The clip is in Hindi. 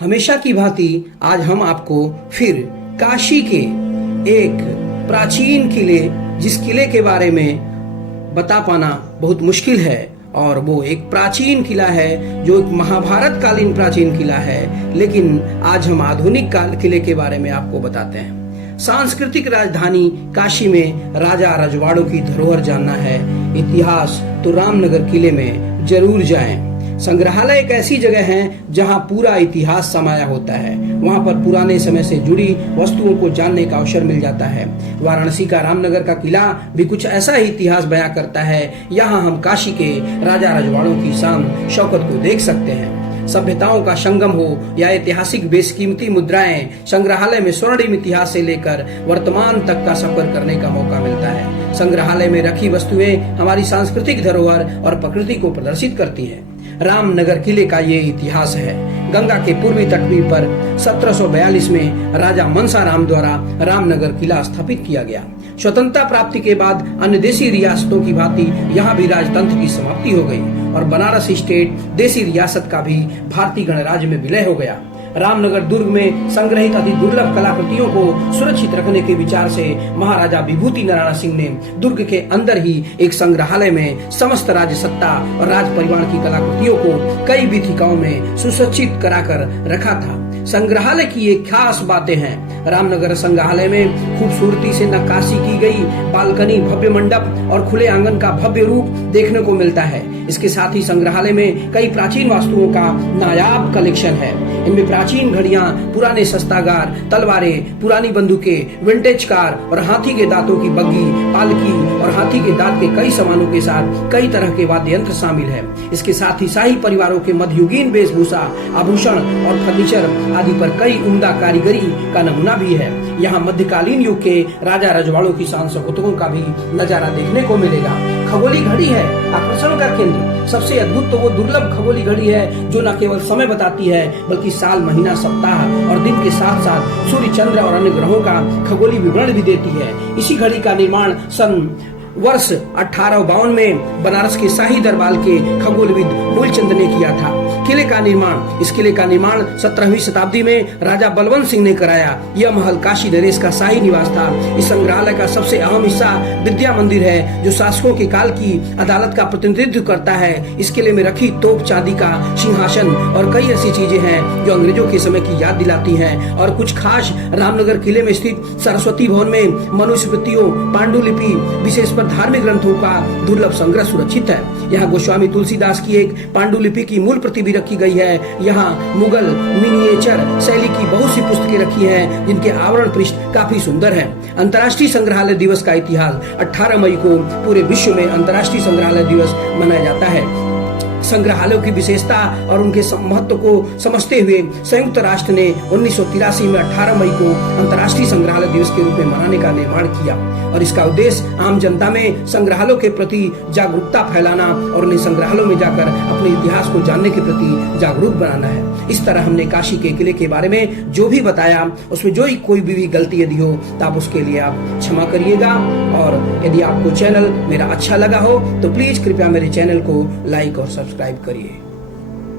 हमेशा की भांति आज हम आपको फिर काशी के एक प्राचीन किले, जिस किले के बारे में बता पाना बहुत मुश्किल है, और वो एक प्राचीन किला है जो एक महाभारत कालीन प्राचीन किला है, लेकिन आज हम आधुनिक काल किले के बारे में आपको बताते हैं। सांस्कृतिक राजधानी काशी में राजा रजवाड़ों की धरोहर जानना है, इतिहास तो रामनगर किले में जरूर जाएं। संग्रहालय एक ऐसी जगह है जहां पूरा इतिहास समाया होता है। वहां पर पुराने समय से जुड़ी वस्तुओं को जानने का अवसर मिल जाता है। वाराणसी का रामनगर का किला भी कुछ ऐसा ही इतिहास बयां करता है। यहाँ हम काशी के राजा रजवाड़ों की शान शौकत को देख सकते हैं। सभ्यताओं का संगम हो या ऐतिहासिक बेशकीमती मुद्राएं, संग्रहालय में स्वर्णिम इतिहास से लेकर वर्तमान तक का सफर करने का मौका मिलता है। संग्रहालय में रखी वस्तुएं हमारी सांस्कृतिक धरोहर और प्रकृति को प्रदर्शित करती है। रामनगर किले का ये इतिहास है। गंगा के पूर्वी तटवीर पर 1742 में राजा मनसाराम द्वारा रामनगर किला स्थापित किया गया। स्वतंत्रता प्राप्ति के बाद अन्य देशी रियासतों की भांति यहाँ भी राजतंत्र की समाप्ति हो गई और बनारस स्टेट देशी रियासत का भी भारतीय गणराज्य में विलय हो गया। रामनगर दुर्ग में संग्रहित अति दुर्लभ कलाकृतियों को सुरक्षित रखने के विचार से महाराजा विभूति नारायण सिंह ने दुर्ग के अंदर ही एक संग्रहालय में समस्त राज सत्ता और राज परिवार की कलाकृतियों को कई वीथिकाओं में सुसज्जित कराकर रखा था। संग्रहालय की एक खास बातें हैं। रामनगर संग्रहालय में खूबसूरती से नक्काशी की गई बालकनी, भव्य मंडप और खुले आंगन का भव्य रूप देखने को मिलता है। इसके साथ ही संग्रहालय में कई प्राचीन वस्तुओं का नायाब कलेक्शन है। इनमें प्राचीन घड़ियां, पुराने शस्त्रागार, तलवारें, पुरानी बंदूकें, विंटेज कार और हाथी के दांतों की बग्घी, पालकी और हाथी के दांत के कई सामानों के साथ कई तरह के वाद्य यंत्र शामिल है। इसके साथ ही शाही परिवारों के मध्ययुगीन वेशभूषा, आभूषण और फर्नीचर आदि पर कई उम्दा कारीगरी का नमूना भी है। यहाँ मध्यकालीन युग के राजा रजवाड़ों की शान शौकतों का भी नजारा देखने को मिलेगा। खगोली घड़ी है आकर्षण का केंद्र। सबसे अद्भुत तो वो दुर्लभ खगोली घड़ी है जो न केवल समय बताती है बल्कि साल, महीना, सप्ताह और दिन के साथ साथ सूर्य, चंद्र और अन्य ग्रहों का खगोली विवरण भी देती है। इसी घड़ी का निर्माण वर्ष 1852 में बनारस के शाही दरबार के खगोलविद मूलचंद ने किया था। इस किले का निर्माण 17वीं शताब्दी में राजा बलवंत सिंह ने कराया। यह महल काशी नरेश का शाही निवास था। इस संग्रहालय का सबसे अहम हिस्सा विद्या मंदिर है जो शासकों के काल की अदालत का प्रतिनिधित्व करता है। इस किले में रखी तोप, चांदी का सिंहासन और कई ऐसी चीजें हैं जो अंग्रेजों के समय की याद दिलाती हैं। और कुछ खास रामनगर किले में स्थित सरस्वती भवन में मनुस्मृतियों, पांडुलिपि, विशेष धार्मिक ग्रंथों का दुर्लभ संग्रह सुरक्षित है। यहाँ गोस्वामी तुलसीदास की एक पांडुलिपि की मूल प्रति भी रखी गई है। यहाँ मुगल मिनिएचर शैली की बहुत सी पुस्तकें रखी हैं जिनके आवरण पृष्ठ काफी सुंदर हैं। अंतर्राष्ट्रीय संग्रहालय दिवस का इतिहास 18 मई को पूरे विश्व में अंतर्राष्ट्रीय संग्रहालय दिवस मनाया जाता है। संग्रहालयों की विशेषता और उनके महत्व को समझते हुए संयुक्त राष्ट्र ने 1983 में 18 मई को अंतर्राष्ट्रीय संग्रहालय दिवस के रूप में मनाने का निर्माण किया और इसका उद्देश्य आम जनता में संग्रहालयों के प्रति जागरूकता फैलाना और उन्हें संग्रहालयों में जाकर अपने इतिहास को जानने के प्रति जागरूक बनाना है। इस तरह हमने काशी के किले के बारे में जो भी बताया उसमें जो ही कोई भी गलती यदि हो तो आप उसके लिए आप क्षमा करिएगा। और यदि आपको चैनल मेरा अच्छा लगा हो तो प्लीज कृपया मेरे चैनल को लाइक और सब्सक्राइब करिए।